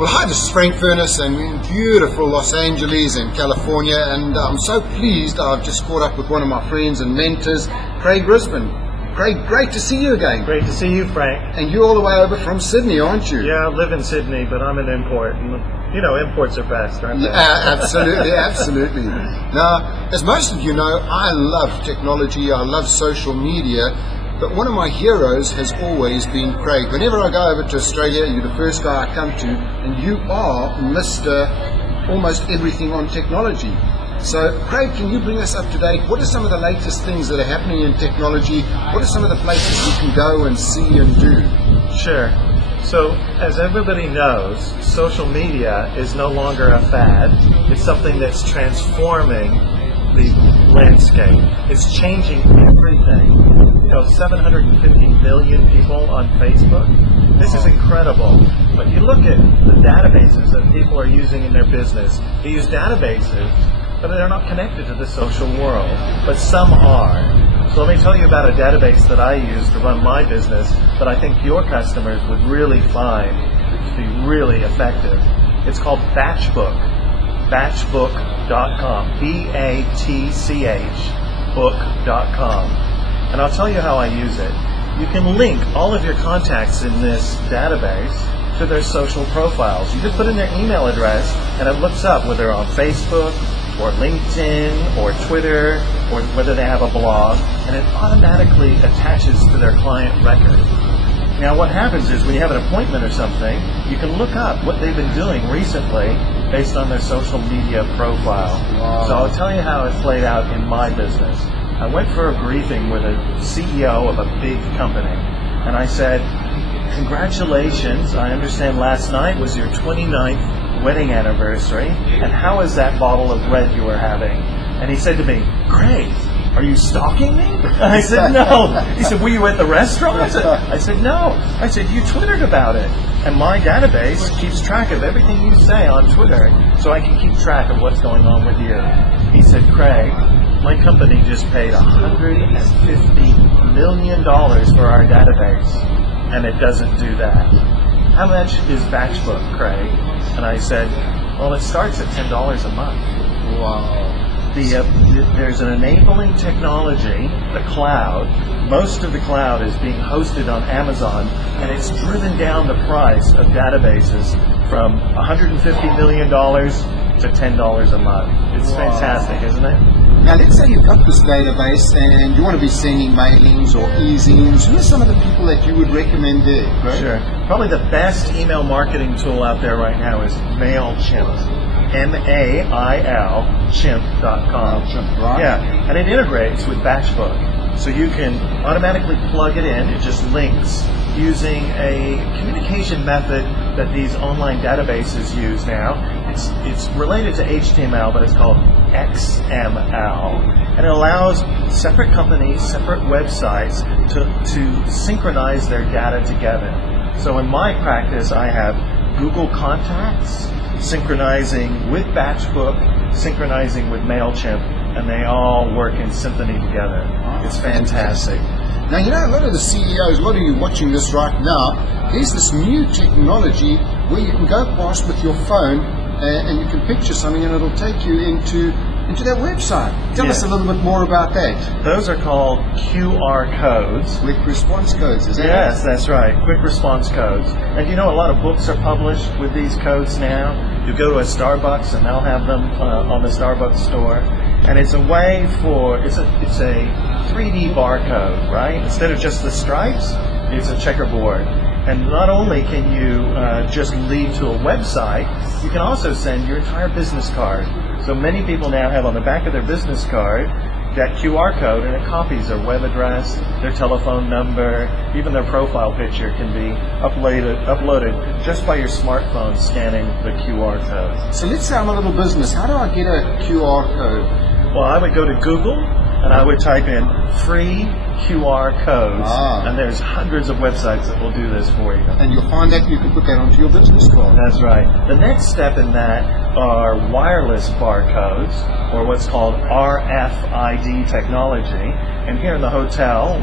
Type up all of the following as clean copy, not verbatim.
Well, hi, this is Frank Furness, and we're in beautiful Los Angeles in California, and I'm so pleased I've just caught up with one of my friends and mentors, Craig Risbin. Craig, great to see you again. Great to see you, Frank. And you're all the way over from Sydney, aren't you? Yeah, I live in Sydney, but I'm an import. And, you know, imports are best, aren't they? Yeah, absolutely, absolutely. Now, as most of you know, I love technology, I love social media, but one of my heroes has always been Craig. Whenever I go over to Australia, you're the first guy I come to, and you are Mr. Almost Everything on Technology. So, Craig, can you bring us up to date? What are some of the latest things that are happening in technology? What are some of the places we can go and see and do? Sure. So, as everybody knows, social media is no longer a fad. It's something that's transforming the landscape. It's changing everything. You know, 750 million people on Facebook. This is incredible. But you look at the databases that people are using in their business. They use databases, but they're not connected to the social world. But some are. So let me tell you about a database that I use to run my business that I think your customers would really find to be really effective. It's called Batchbook. Batchbook.com. BATCH book.com. And I'll tell you how I use it. You can link all of your contacts in this database to their social profiles. You just put in their email address and it looks up whether they're on Facebook or LinkedIn or Twitter or whether they have a blog, and it automatically attaches to their client record. Now what happens is when you have an appointment or something, you can look up what they've been doing recently based on their social media profile. Wow. So I'll tell you how it's played out in my business. I went for a briefing with a CEO of a big company, and I said, congratulations, I understand last night was your 29th wedding anniversary, and how is that bottle of red you were having? And he said to me, Craig, are you stalking me? And I said, no. He said, were you at the restaurant? I said, no. I said, you Twittered about it. And my database keeps track of everything you say on Twitter, so I can keep track of what's going on with you. He said, Craig, my company just paid $150 million for our database, and it doesn't do that. How much is Batchbook, Craig? And I said, well, it starts at $10 a month. Wow. There's an enabling technology, the cloud. Most of the cloud is being hosted on Amazon, and it's driven down the price of databases from $150 million to $10 a month. It's fantastic, isn't it? Now, let's say you've got this database and you want to be sending mailings or e-zines. Who are some of the people that you would recommend there, right? Sure. Probably the best email marketing tool out there right now is MailChimp. MAIL chimp.com. Right. Yeah, and it integrates with Batchbook. So you can automatically plug it in. It just links using a communication method that these online databases use now. It's related to HTML, but it's called XML. And it allows separate companies, separate websites to synchronize their data together. So in my practice, I have Google Contacts synchronizing with Batchbook, synchronizing with MailChimp, and they all work in symphony together. It's fantastic. Now, you know, a lot of the CEOs, a lot of you watching this right now, there's this new technology where you can go past with your phone and you can picture something and it'll take you into their website. Tell us a little bit more about that. Those are called QR codes. Quick response codes, is that Yes, that's right. Quick response codes. And you know, a lot of books are published with these codes now. You go to a Starbucks and they'll have them on the Starbucks store. And it's a way for, it's a 3D barcode, right? Instead of just the stripes, it's a checkerboard. And not only can you just lead to a website, you can also send your entire business card. So many people now have on the back of their business card that QR code, and it copies their web address, their telephone number, even their profile picture can be uploaded just by your smartphone scanning the QR code. So let's say I'm a little business. How do I get a QR code? Well, I would go to Google and I would type in free QR codes, and there's hundreds of websites that will do this for you. And you'll find that you can put that onto your business card. That's right. The next step in that are wireless barcodes, or what's called RFID technology. And here in the hotel,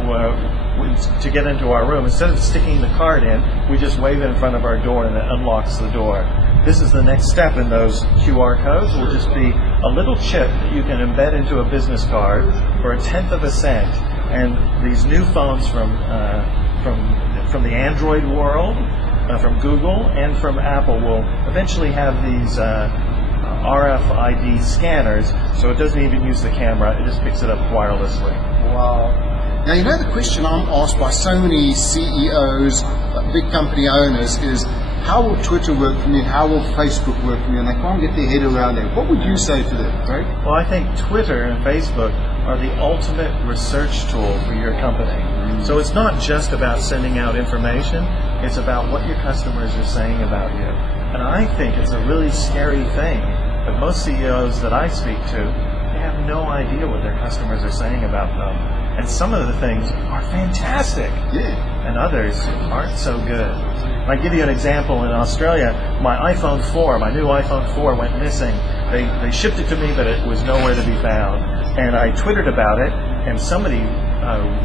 to get into our room, instead of sticking the card in, we just wave it in front of our door and it unlocks the door. this is the next step in those QR codes. Will just be a little chip that you can embed into a business card for 1/10 of a cent. And these new phones from the Android world, from Google and from Apple, will eventually have these RFID scanners, so it doesn't even use the camera, it just picks it up wirelessly. Wow. Now, you know, the question I'm asked by so many CEOs, big company owners, is how will Twitter work for me? How will Facebook work for me? And they can't get their head around it. What would you say to them, right? Well, I think Twitter and Facebook are the ultimate research tool for your company. So it's not just about sending out information, it's about what your customers are saying about you. And I think it's a really scary thing that most CEOs that I speak to, they have no idea what their customers are saying about them. And some of the things are fantastic, and others aren't so good. I give you an example. In Australia, my iPhone 4, my new iPhone 4 went missing. They shipped it to me, but it was nowhere to be found. And I Twittered about it, and somebody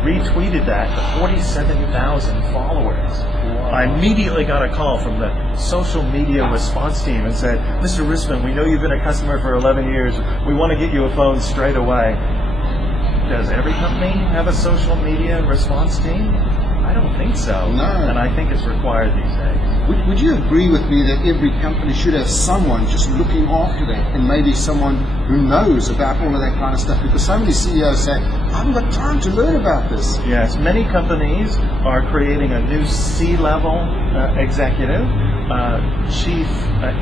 retweeted that to 47,000 followers. I immediately got a call from the social media response team and said, "Mr. Risman, we know you've been a customer for 11 years. We want to get you a phone straight away." Does every company have a social media response team? I don't think so. No. And I think it's required these days. Would you agree with me that every company should have someone just looking after that, and maybe someone who knows about all of that kind of stuff? Because so many CEOs say, I haven't got time to learn about this. Yes, many companies are creating a new C-level executive, Chief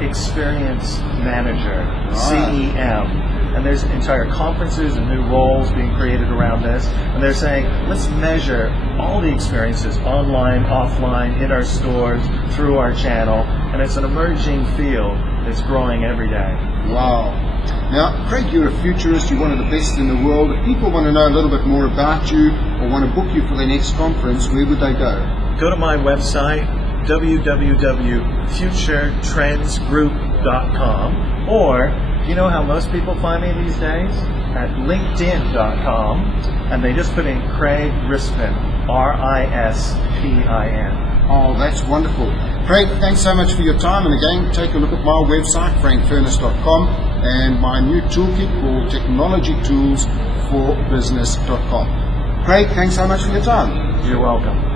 Experience Manager, CEM. And there's entire conferences and new roles being created around this. And they're saying, let's measure all the experiences, online, offline, in our stores, through our channel. And it's an emerging field that's growing every day. Wow. Now, Craig, you're a futurist, you're one of the best in the world. If people want to know a little bit more about you or want to book you for their next conference, where would they go? Go to my website, www.futuretrendsgroup.com, or you know how most people find me these days? At LinkedIn.com, and they just put in Craig Rispin, R-I-S-P-I-N. Oh, that's wonderful. Craig, thanks so much for your time. And again, take a look at my website, frankfurnace.com, and my new toolkit called technologytoolsforbusiness.com. Craig, thanks so much for your time. You're welcome.